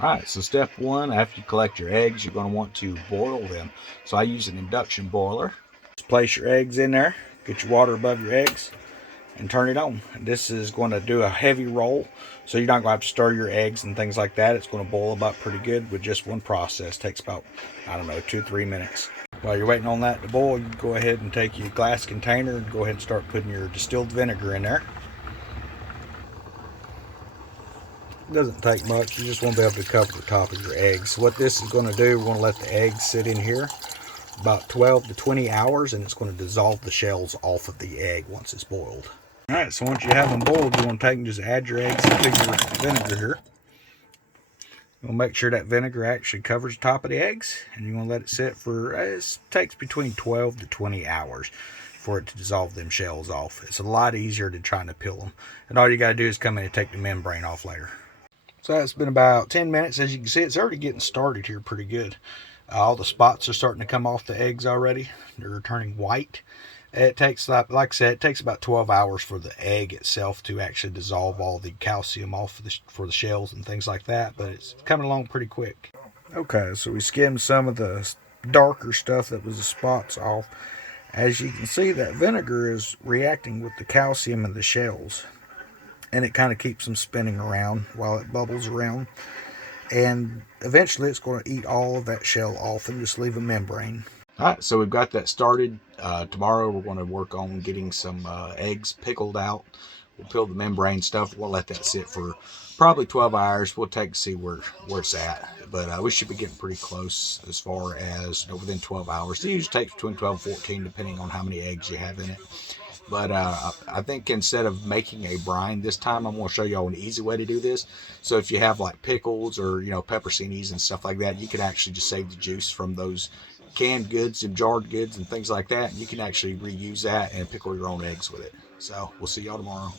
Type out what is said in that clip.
Alright, so step one, after you collect your eggs, you're going to want to boil them. So I use an induction boiler. Just place your eggs in there, get your water above your eggs, and turn it on. This is going to do a heavy roll, so you're not going to have to stir your eggs and things like that. It's going to boil them up pretty good with just one process. It takes about, I don't know, 2-3 minutes. While you're waiting on that to boil, you go ahead and take your glass container and go ahead and start putting your distilled vinegar in there. It doesn't take much. You just want to be able to cover the top of your eggs. What this is going to do, we're going to let the eggs sit in here about 12 to 20 hours, and it's going to dissolve the shells off of the egg once it's boiled. All right, so once you have them boiled, you want to take and just add your eggs into your vinegar here. You'll make sure that vinegar actually covers the top of the eggs, and you want to let it sit for, it takes between 12 to 20 hours for it to dissolve them shells off. It's a lot easier than trying to peel them. And all you got to do is come in and take the membrane off later. So it's been about 10 minutes. As you can see, it's already getting started here pretty good. All the spots are starting to come off the eggs already. They're turning white. It takes, like I said, it takes about 12 hours for the egg itself to actually dissolve all the calcium off for the shells and things like that, but it's coming along pretty quick. Okay, so we skimmed some of the darker stuff that was the spots off. As you can see, that vinegar is reacting with the calcium in the shells, and it kind of keeps them spinning around while it bubbles around. And eventually it's going to eat all of that shell off and just leave a membrane. All right, so we've got that started. Tomorrow we're going to work on getting some eggs pickled out. We'll peel the membrane stuff. We'll let that sit for probably 12 hours. We'll take and see where it's at. But we should be getting pretty close as far as, within 12 hours. It usually takes between 12 and 14 depending on how many eggs you have in it. But I think instead of making a brine this time, I'm going to show you all an easy way to do this. So if you have like pickles or, pepperoncinis and stuff like that, you can actually just save the juice from those canned goods and jarred goods and things like that. And you can actually reuse that and pickle your own eggs with it. So we'll see y'all tomorrow.